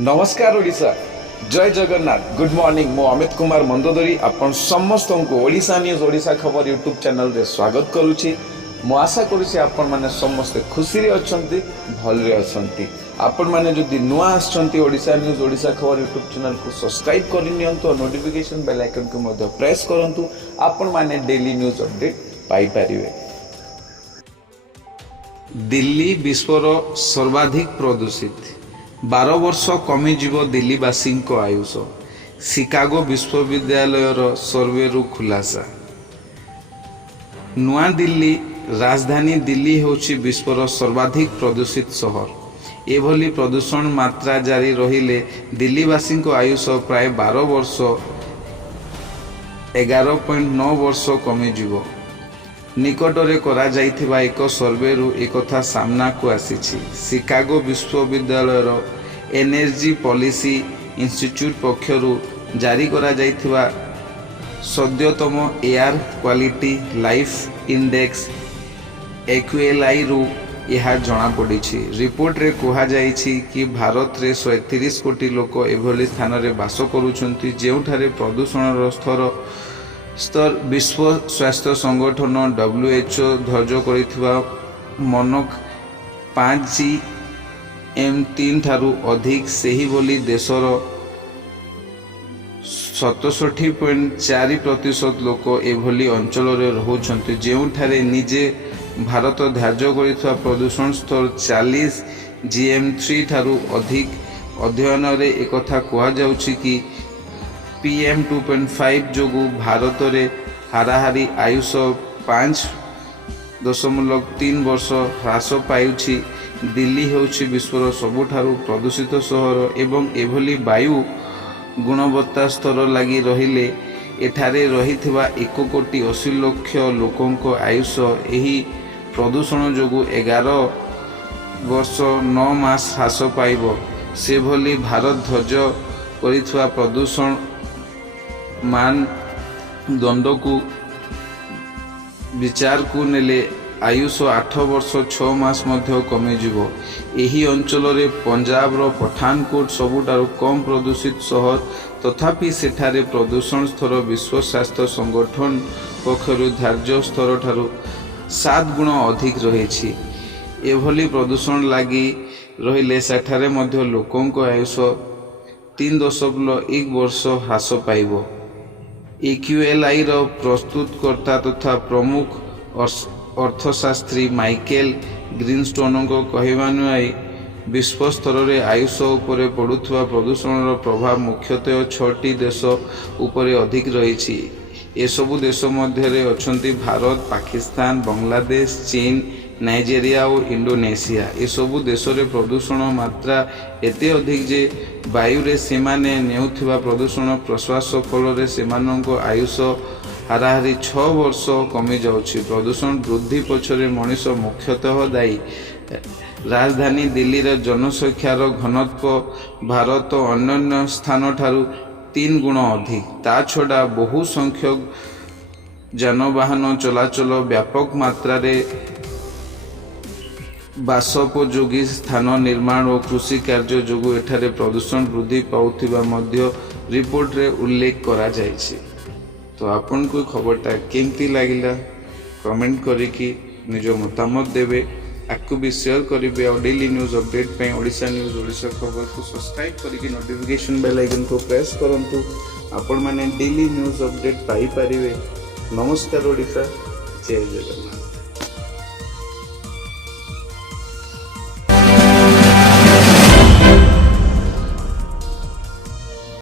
नमस्कार ओडिशा जय Jagannath good morning मो अमित कुमार मंदोदरी आपण समस्त को ओडिशा न्यूज ओडिशा खबर यूट्यूब चैनल रे स्वागत करुछि। मो आशा करुछि आपण माने समस्त खुशी रे अछंती भल रे अछंती। आपण माने जदि नुआ आछंती ओडिशा न्यूज ओडिशा खबर यूट्यूब चैनल को सब्सक्राइब करि नियंतु और नोटिफिकेशन बेल आइकन को मध्य प्रेस करंतु। आपण माने डेली न्यूज अपडेट पाई परिवे। दिल्ली विश्वर सर्वाधिक प्रदूषित 12 वर्ष कमिजिव दिल्लीवासी आयुष शिकागो विश्वविद्यालय सर्वेरु खुलासा। नुआ दिल्ली राजधानी दिल्ली होची विश्वर सर्वाधिक प्रदूषित सहर। एभली प्रदूषण मात्रा जारी रहिले दिल्लीवासी आयुष प्राय 12 वर्ष 11.9 वर्ष कमिजिव। निकटरे करा जाइथिबा एक सर्वेरु एकथा सामना को आसीछि। शिकागो विश्वविद्यालय एनर्जी पॉलिसी इंस्टीट्यूट पक्षरु जारी करा जाइथिबा सद्यतम एयर क्वालिटी लाइफ इंडेक्स एक्यूएलआई रु यह जना पड़ी। रिपोर्ट रे कहा जाइछि कि भारत रे 130 कोटी लोक एभली स्थान रे बास करूछन्ति जेउठारे प्रदूषण स्तर विश्व स्वास्थ्य संगठन WHO धार्य करिथिबा मानक 5GM3 ठारू अधिक सेही बोली देशर 67.4% लोक एभली अंचल रे रहुछन्ति जेउठारे निजे भारत धार्य करिथिबा प्रदूषण स्तर 40 GM3 ठारू अधिक। अध्ययन रे एकथा कहा जाउछि कि PM 2.5 जोगु भारत रे हाराहारी आयुष 5.3 वर्ष ह्रास पाउछि। दिल्ली होछि विश्वर सबुठारु प्रदूषित सहर एवं एभली वायु गुणवत्ता स्तर लगी रहिले एठारे रहिथिबा 1.80 कोटी लोकंको आयुष एही प्रदूषण जोगु 11 वर्ष 9 मास ह्रास पाइब। से भली भारत ध्वज करिथिबा प्रदूषण मान दंड को विचार को नेले आयुष 8 वर्ष 6 मास मध्य कमिजिव। एही अंचल रे पंजाब रो पठानकोट सबुठारु कम प्रदूषित सहर तथापि सेठारे प्रदूषण स्तर विश्व स्वास्थ्य संगठन पक्षरु धार्य स्तर ठारू 7 गुण अधिक रहिछि। एभली प्रदूषण लागि रहिले सेठारे मध्य लोकंको आयुष 3.1 वर्ष ह्रास पाइब। एक्यूएलआई रो प्रस्तुतकर्ता तथा प्रमुख अर्थशास्त्री माइकेल ग्रीनस्टोन को कहवानुई विश्व स्तर रे आयुष उपरे पड़ुथुवा प्रदूषण रो प्रभाव मुख्यतः 6टी देश उपरे अधिक रहिछि। एसबु देश मध्य रे अछंती भारत, पाकिस्तान, बांग्लादेश, चीन, नाइजेरिया और इंडोनेशिया। एसबु देश रे प्रदूषण मात्रा एते अधिक जे वायु रे सेमाने नेउथिबा प्रदूषण प्रश्वास फल रे सेमानंको आयुष हाराहारी 6 वर्ष कमी जाउछि। प्रदूषण वृद्धि पछरे मनुष्य मुख्यतः दायी। राजधानी दिल्ली रे जनसंख्यार घनत्व भारत अन्य स्थान ठारू 3 गुण अधिक। ता छडा बहु संख्यक जानवाहन चलाचल व्यापक मात्रा रे बासोपयोगी स्थान निर्माण और कृषि कार्य जोगु एठारे प्रदूषण वृद्धि पाउथिबा मध्य रिपोर्ट रे उल्लेख करा जायछि। तो आपन को खबरटा केमती लागिला कमेंट करिकि निज मतामत देबे, आकु भी शेयर करिवे और डेली न्यूज अपडेट पे ओडिशा न्यूज ओडिशा खबर को सब्सक्राइब करिकि नोटिफिकेशन बेल आइकन को प्रेस करंतु। आपण माने डेली न्यूज अपडेट पाई परिवे। नमस्कार ओडिशा, जय जगन्नाथ।